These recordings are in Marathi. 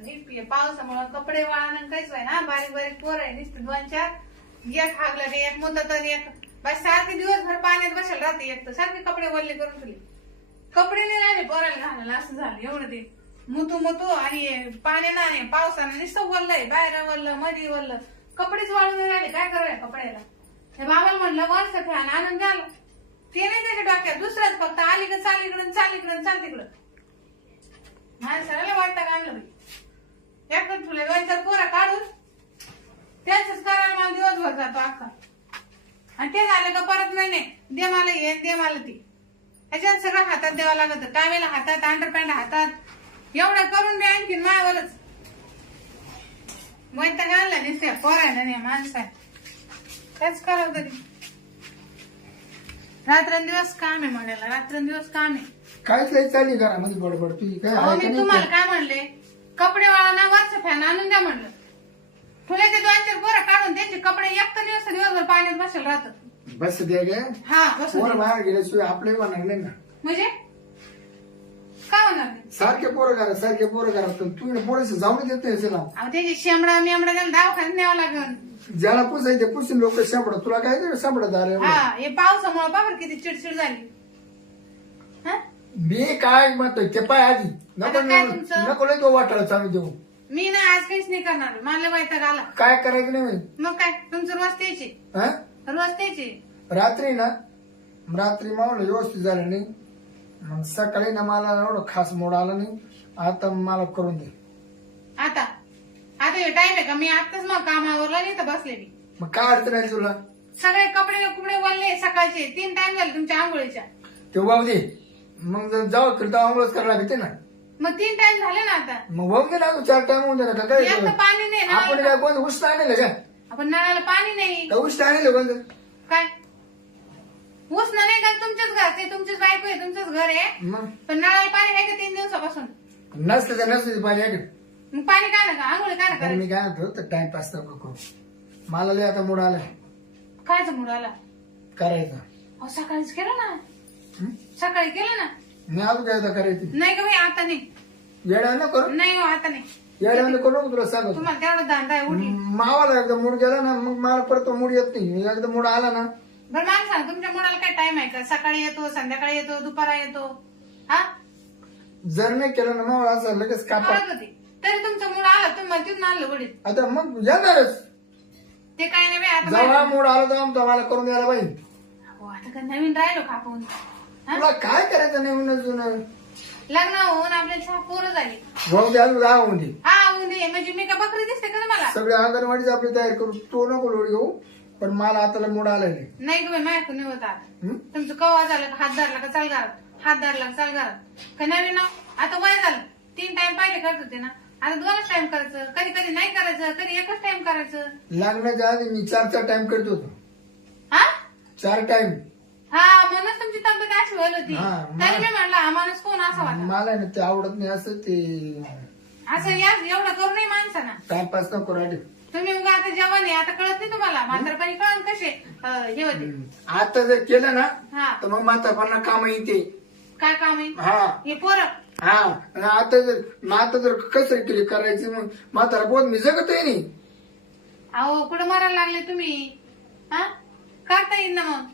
पावसामुळे कपडे वाळणं काहीच व्हाय ना बारीक बारीक पोर आहे नुसते दोन चार. एक हागला ते एक मुदत तर एक बस सारखे दिवसभर पाण्यात बसायला राहते एक तर. सारखे कपडे वल्ले करून ठेवले. कपडे नाही राहिले पोराला घालायला असं झालं एवढं ते. मुतू मुतू आणि पाणी नाही पावसानं नुसतं वल्लंय बाहेर वल्ल मधी वल्ल. कपडेच वाळून राहिले. काय करूया कपड्याला? हे बाबाला म्हणलं वरचं फॅन आणून द्याल ते नाही त्याच्या डोक्यात. दुसराच फक्त अलीकडं चालीकडं चालीकडं चाल तिकडं माणसाला वाटतं का आणलं एकच तुला दोन पोरा काढून. त्यांचंच करायला मला दिवसभर जातो अख्खा. आणि ते झालं का परत नाही नाही. दे मला हे दे मला ती. त्याच्यात सगळं हातात द्यावं लागत. टावेला हातात अंडरपॅन्ट हातात. एवढं करून बी आणखीन मायावरच. वैताग आणला नुसत्या पोरायला नाही माणसा तेच करावं तरी. रात्रंदिवस काम आहे म्हणायला. रात्रंदिवस काम आहे. नाही चालली घरामध्ये बडबड. तुझी काय मी तुम्हाला नाही काय म्हणले? कपडे वाळाना वरचं फॅन आणून द्या म्हणलं. तुला ते दोन चार पोरं काढून त्यांचे कपडे एक तर दिवस दिवसभर पाण्यात बसेल राहतात. बस दे गे. हा बस पोर बाहेर गेल्याशिवाय आपले होणार नाही ना. म्हणजे? काय होणार नाही? सारखे पोरं करा सारखे पोरं करा. तर तू पोरस जाऊन देत नाही असेल अहो त्याची शेंबडा मेंबडा त्याला दवाखान्यात न्यावं लागेल. ज्याला पुसायचे पुसून लोक सापडत तुला काय सापडत अरे हा हे पावसामुळे बाबर किती चिडचिड झाली? मी काय म्हणतोय ते पाय आधी. नको आता काय तुमचं? नको लय तो वाटायला चालू देऊ. मी ना आज काहीच नाही करणार. मला वैताग आला. काय करायचं नाही माहीत. मग काय? तुमचं रोज त्याची हा? रोज त्याची रात्री ना रात्री मावलं व्यवस्थित झालं नाही. मग सकाळी ना मला एवढं खास मोड आला नाही. आता मला करून दे. आता? आता हे टाइम आहे का? मी आताच मग कामावरला नाही तर बसले मी. मग काय अडचण आहे तुला? सगळे कपडे कुपडे वळले सकाळचे. तीन टाइम झाले तुमच्या आंघोळीच्या. ते वाहू दे. मग जर जाऊ तर तेव्हा आंघोळच करायला लागते ना. मग तीन टाइम झाले ना आता. मग वाहू दे ना अजून चार टाइम होऊन का काय तर पाणी नाही आपण नळाला काय कोण उष्ट आणलं का? आपण नळाला पाणी नाही. का उष्ट आणलं कोण काय? ऊस नाही का? तुमचंच घर ते तुमचीच बायको आहे तुमचंच घर आहे. मग? पण नळाला पाणी आहे का तीन दिवसापासून? नसलं तर नसलं ते पाणी आहे? मग पाणी काय नका आंघोळी काय नका मी काय म्हणतो तर टाइमपास नको करू मला लय आता मूड आलाय. कायचं मूड आला? करायचा. अहो सकाळीच केलं ना? सकाळी केलं ना? मी अजून काय करायची? नाही का बाई आता नाही. येड्या न करू? नाही हो आता नाही. येड्या करू? तुला सांगतो. तुम्हाला तेवढं दांदा आहे मावाला एकदा मूड गेला ना मग मला परत तो मूड येत नाही. एकदा मूड आला ना. बरं मला सांग तुमच्या मुलाला काय टाइम आहे का? सकाळी येतो संध्याकाळी येतो दुपारा येतो? हा? जर नाही केलं ना मावळा असं लगेच कापा होती. तरी तुमचा मूड आला तुम्ही तिथून आणलं उडीत आता मग येणारच. ते काय नाही बाई, आता जेव्हा मूड आला तेव्हा आमचा मला करून द्यायला पाहिजे हो, आता काय नवीन राहिलो का आपण? तुला काय करायचं नाही म्हणून जुनं लग्न होऊन आपल्याला सहा पोरं झाली. भाऊ द्या दहा होऊन दे. हा उंदे म्हणजे मी का बकरी दिसते का तुम्हाला? सगळ्या अंगणवाडीची आपली तयारी करू तो नको लोड घेऊ पण मला आता मूड आलाय नाही नाही का बाई, माझ्याकडून नाही होत आता. हं? तुमचं कवा झालं का? हात धरला का? चाल घरात. हात धरला का? चाल घरात. का नवीन नाव? आता वय झालं. तीन टाइम पहिले करत होते ना. आता दोनच टाइम करायचं. कधी कधी नाही करायचं कधी एकच टाइम करायचं. लग्नाच्या आधी मी चार चार टाइम करत होतो. हा? चार टाइम हा म्हणूनच तुमची तब्येत अशी होईल होती. हा, तरी मी म्हणलं हा माणूस कोण असा वाटत मला ना ते आवडत नाही असं ते असं या एवढं करू नाही माणसाना. टाइमपास नको राहिले. तुम्ही मग आता जेवण आहे आता कळत नाही तुम्हाला. म्हातारपणी कळण कसे अं, हे होते. आता जर केलं ना हा. तर मग म्हातारपणा काम येते. काय काम आहे? हा. हे पोरं. हा. आणि आता जर मग आता जर कसं केली करायची मग म्हातारा बोध मी जगत आहे नाही. अहो कुठं मारायला लागले तुम्ही? हा? करता येईल ना मग.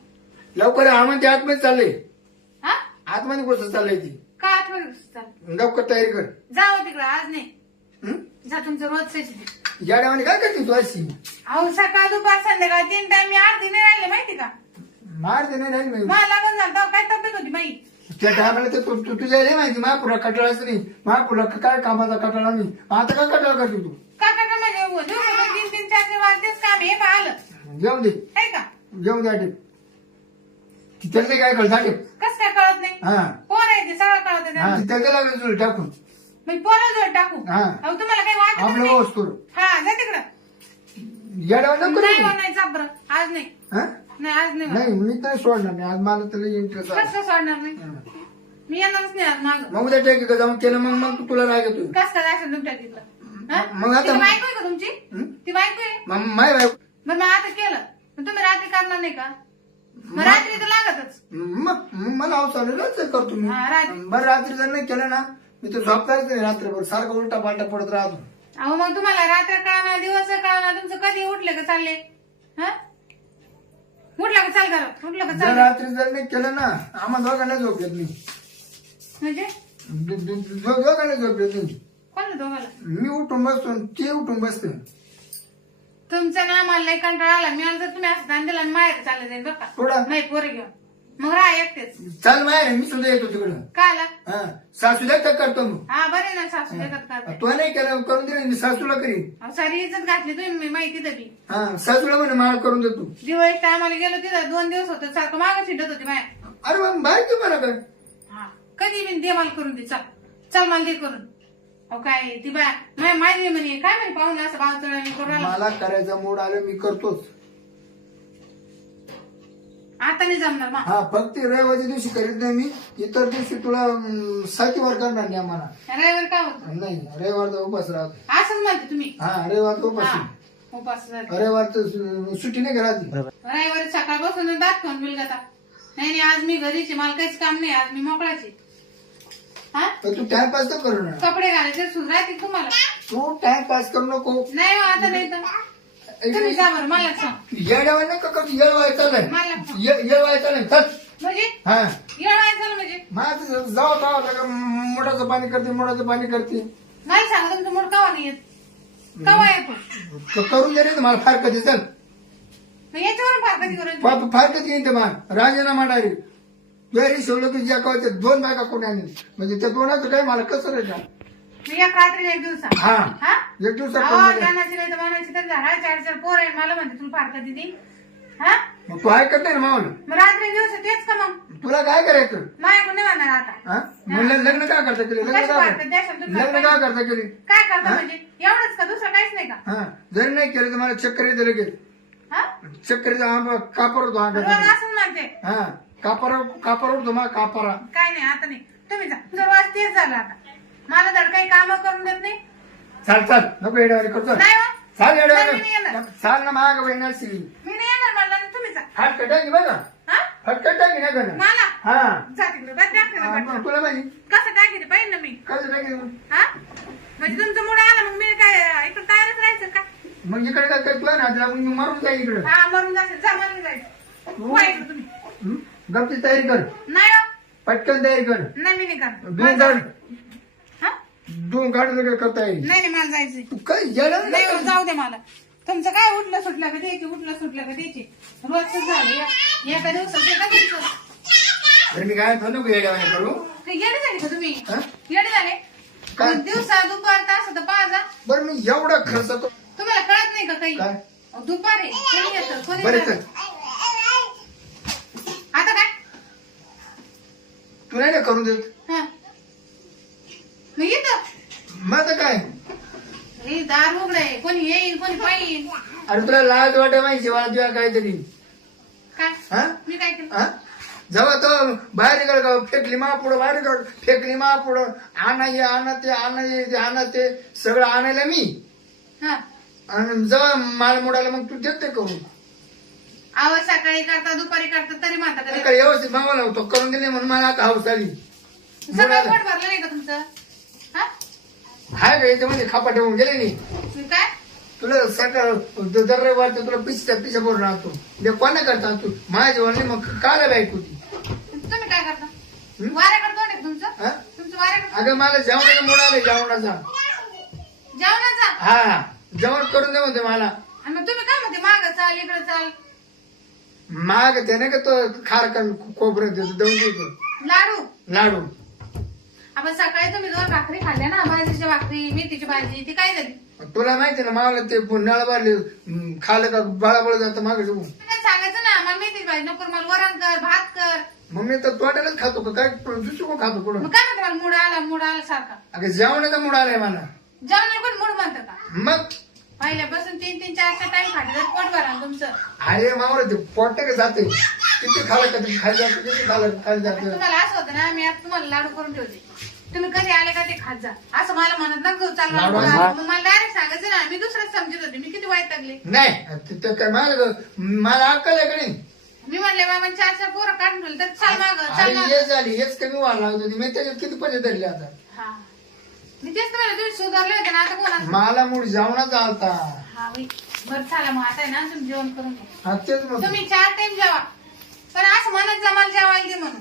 लवकर आम्हाला आतमध्ये चाललंय. हा? आतमध्ये गोष्ट चाललंय ती? का आठवण लवकर तयारी कर. जावं तिकडं आज नाही. हं? जा तुमचं रोज येड्यावानी काय करते तू अशी? अहो सकाळ दुपार संध्याकाळ तीन टाइम मी आठ नाही राहिले माहिती का? मार दे नाही नाही मला लागून झालं तेव्हा काय तब्येत होती माई त्या टायमाला ते तू तू- तुझ्या रे माहिती महापुरा कटाळाच नाही. महापुरा काय कामाचा कटाळा नाही? आता काय कटाळा करते तू? का का म्हणजे दिवसाला तीन तीन चार चार वाजतेच काम हे पाहिलं. जेवून दे. आहे का? दे तिथे काय कळत आटे कस काय कळत नाही? हा. पोर आहे ते सगळं कळत हा त्यांना लागेल टाकून मी पोरं जोड टाकू. हा. अहो तुम्हाला काही वाटत आपलं नाही. वस्तू. हा जा तिकडं. येड्यावर नको नाही करू. आज नाही. हा? नाही आज नाही नाही मी तर सोडणार नाही. आज मला त्याला इंटरेस्ट कस काय सोडणार नाही? मी येणारच नाही आज माग. मग उद्या टेक का जाऊन केलं मग मग तुला राग येतो कस काय जायचं तुमच्या हा? मग आता- ती बायको आहे का तुमची? हं? ती बायको आहे? मग माय बाय मग मी आता केलं. मग तुम्ही रात्री करणार नाही का? मग रात्री तर लागतच. मग मग मला अवसर करतो मी. हा, रात्री. बरं रात्री जर नाही केलं ना मी तर झोपणारच नाही रात्रभर. सारखं उलटा पालटा पडत राहतो. अहो मग तुम्हाला रात्र कळणार दिवस कळणार तुमचं कधी उठले का चालले? हा? उठला का चाल घरात? उठलं का जर चाल रात्री जर नाही केलं ना आम्हाला दोघांना झोप येत नाही. म्हणजे? दो- दो- दो- दोघांना झोप येत नाही. कोणतं तुम्हाला मी उठून बसतो आणि ते उठून बसते. तुमचं ना मला लई कंटाळा आला. मी जर तुम्ही असं दान दिला माहेर चाललं जाईल बरं का? थोडा नाही पोरे घेऊन. मग राहा एकटेच. चाल माहेर मी सुद्धा येतो तिकडं. काय आला? हा सासूला तर करतो मग? हा बरे ना सासू देतात करते तो? नाही केलं करून दिलं मी सासूला करीन. अहो, सारी इज्जत घातली तुम्ही मी माहिती तरी हा सासूला म्हणे मला करून देतो. दिवाळी टायमाला गेलो तिथं दोन दिवस होतं सारखं मागं शिटत होती माया अरे मग बाहेर तू मला काय? हा कधी मी दे मला करून दे चल. चल मला दे करून. अहो काय ती बाय माय माझी म्हणे काय म्हणे पाहून असं भाव चढवणी करून राहिला. मला करायचा मूड आलो मी करतोच. आता नाही जमणार मा हा फक्त रविवारच्या दिवशी करीत नाही मी. इतर दिवशी तुला अं, सातीवर करणार नाही आम्हाला. रविवार काय होत? नाही रविवारचा उपास राहतो. असंच म्हणते तुम्ही. हा रविवारचा उपास हा आहे. उपास. रविवारचं सु- सुट्टी नाही घरात रविवारी सकाळ बसून दात खाऊन बिलगता नाही नाही आज मी घरीच मला काहीच काम नाही आज मी मोकळाची. हा? तर तू टाइमपास तर करू ना. कपडे घालायचे सुध राहतील तुम्हाला? तू टाइमपास करू नको. नाही हो, आता नाही तर. तुम्ही जा बरं मला सांग. येड्यावर नाही का? कधी येळवाय चालय मला येळवाय चालय चल. म्हणजे? हा. येळवायचं झालं म्हणजे? माझं जाऊ का मोठाचं पाणी करते मोठाचं पाणी करते. नाही सांग तुमचं मूड कवा नाही येत? कवा येतो? क- करून दे रे तर मला फार कधी. चल. मग याच्यावर फार कधी करून बाप फार कधी येते मला? राजीनामा डायरेक्ट. जरी सोडलं की ज्या कवायच्या दोन बायका कोणी आणली म्हणजे त्या दोनाचं काय मला कसं रे का मी एक रात्री एक दिवसा हा. एक दिवसात अहो, करून दे. ज्ञानाची नाही तर झाडा चार चार पोर आहे मला म्हणते हा? मग तू ऐकत नाही ना मावलं? मग रात्री दिवस तेच का मग? तुला काय करायचं? माझ्याकडून नाही म्हणणार आता. हा? म्हणलं लग्न काय करता केले? लग्न कशी तुम्ही काय करता केले? काय करता म्हणजे? एवढंच का? दुसरं काहीच नाही का? हा. जरी नाही केलं तर मला चक्कर येते लगेच. हा? चक्कर येते कापर होतो रोज. असं म्हणते. हा. कापारा कापार होतो मा कापारा. काय नाही आता नाही. तुम्ही जा. जर वाज तेच झालं आता. मला धड काही काम करून देत नाही. चाल चाल. नको येड्यावानी करतो नाही हो. चाल नाही, मी येणार. चाल ना माग बहिणार शिली मी नाही येणार मला. तुम्ही जा. हात कटाकी बघा हा? हात कटाकी नाही करणं मला? हा. जा तिकडे. ना हा, तुला माहिती. कसं टाकी पाहिजे ना मी. कसं टाकी हा? म्हणजे तुमचं मुड आला मग मी काय इकडे तयारच राहायचं का? मग इकडे काय काय तुला ना तुला मग मारून जाईल इकडे. हा मरून जाशील. जा मरून जायचं हो. इकडे तुम्ही. गपची तयारी कर. नाही हो पटकन तयारी कर. नाही मी नाही करणार. मला हा? दोन गाड करता येईल. नाही नाही मला जायचंय. तू काय येणार नाही. हो, जाऊ दे मला. तुमचं काय उठलं सुटलं का द्यायची उठलं सुटलं का द्यायची? रोजच झालं या- एका दिवसात एका दिवसात अरे मी काय म्हणतो नको येड्यावानी करू. येडे झाले का तुम्ही? हा? येडे झाले? काय? दिवसा दुपार तास तर पाहा जा बरं मी एवढा खर्च तुम्हाला कळत नाही का काही? काय? दुपार आहे कोणी येतं कोणी बरं जातं. चल. आता तू नाही ना करून देत? हा. मग येतं? मग आता काय? हे दार उघड आहे. कोणी येईल कोणी पाहिजे अरे तुला लाज वाटे माहिती तुला काहीतरी. काय? हा? मी काय केलं? हा? जेव्हा तो बाहेर निघाल का? फेकली मा पुढं बाहेर निघाल. फेकली मा पुढं. आणा हे आणा ते आणा हे ते आणा ते. सगळं आणायला मी. हा. आणि जेव्हा माल मोडायला मग तू देते करून. आवाज सकाळी करता दुपारी करता तरी म्हणता काय व्यवस्थित मामाला होतो करून दिले म्हणून मला आता हाऊस आली. सगळं पोट भरलं नाही का तुमचं? हा? हाय का याच्यामध्ये खापा ठेवून गेले नाही काय? तुला सकाळ दर रविवार तर तुला पिसच्या पिशा बोल राहतो ते कोणा करता तू? माझ्या नाही मग काला बाईक होती तुम्ही काय करता? हं? वाऱ्याकडे तोंड आहे का तुमचं? तुमचं वाऱ्याकडे अगं मला जेवणाचा मूड आले जेवणाचा. जेवणाचा? हा जेवण करून दे म्हणते मला. आणि मग तुम्ही काय म्हणते? माग चाल इकडे चाल. माग त्याने का तो खारकन कोपऱ्यात देतो देऊन देतो? लाडू. लाडू. आपण सकाळी तुम्ही दोन भाकरी खाल्ल्या ना भाजीची भाकरी मेथीची भाजी ती काय झाली? तुला माहिती ना मला ते नळ भरले खाल्लं का बाळाबळ जातं मागे जाऊन? सांगायचं ना मला मेथीची भाजी नको मला वरण कर भात कर. मग मी तर तोट्यालाच खातो का? काय दुसरं कोण खातो मग काय म्हणते मला मूड आला मूड आला सारखा. अगं जेवणाचा मूड आलाय मला. जेवणाला पण मूड म्हणतं का? मग? पहिल्यापासून तीन तीन चार चार टाइम खाल्लं तर पोट भरा तुमचं. अरे मावर ते पोट का जाते. किती खाल्लं का ते खाली जातं किती खाली? जातं. तुम्हाला असं होतं ना मी आता तुम्हाला लाडू करून ठेवते. तुम्ही कधी आले का ते खात जा. असं मला म्हणत ना जाऊ चालू लाडू लाडू आहे. मग मला डायरेक्ट सांगायचं ना मी दुसरंच समजत होते मी किती वाईट लागले. नाही ते- ते काय मला मला अक्कल आहे का नाही? मी म्हणले बाबा चार चार पोरं काढून ठेवले तर चाल माग चाल अरे माग. हेच झाली हेच कमी व्हायला लागत होती. मी त्याच्यात किती पैसे धरले आता? मी तेच तुम्हाला तुम्ही सुधारले होते ना आता कोणा मला मूड जेवणाचा आलता. हा बाई. बरं चला मग आता आहे ना तुम्ही जेवण करून घ्या. हा तेच मग. तुम्ही चार टाइम जेवा. पण असं म्हणत जा मला जेवायला दे म्हणून.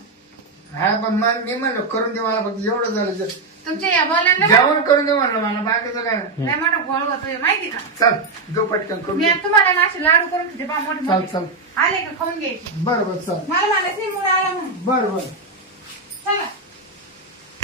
हा पण मग मी म्हणलं करून दे मला फक्त एवढं झालं जे- तुमच्या या बोलायला जेवण करून दे म्हणलं मला बाकीचं काय नाही. लय मोठा गोळ होतोय माहिती का? चल जो पटकन करून मी दे. आता तुम्हाला ना असे लाडू करून ठेवते मोठे चल मोठे. चल. आले का खाऊन घ्यायचे? बरं बरं चल. मला नाही मुलं आला म्हणून. बरं बरं. चला.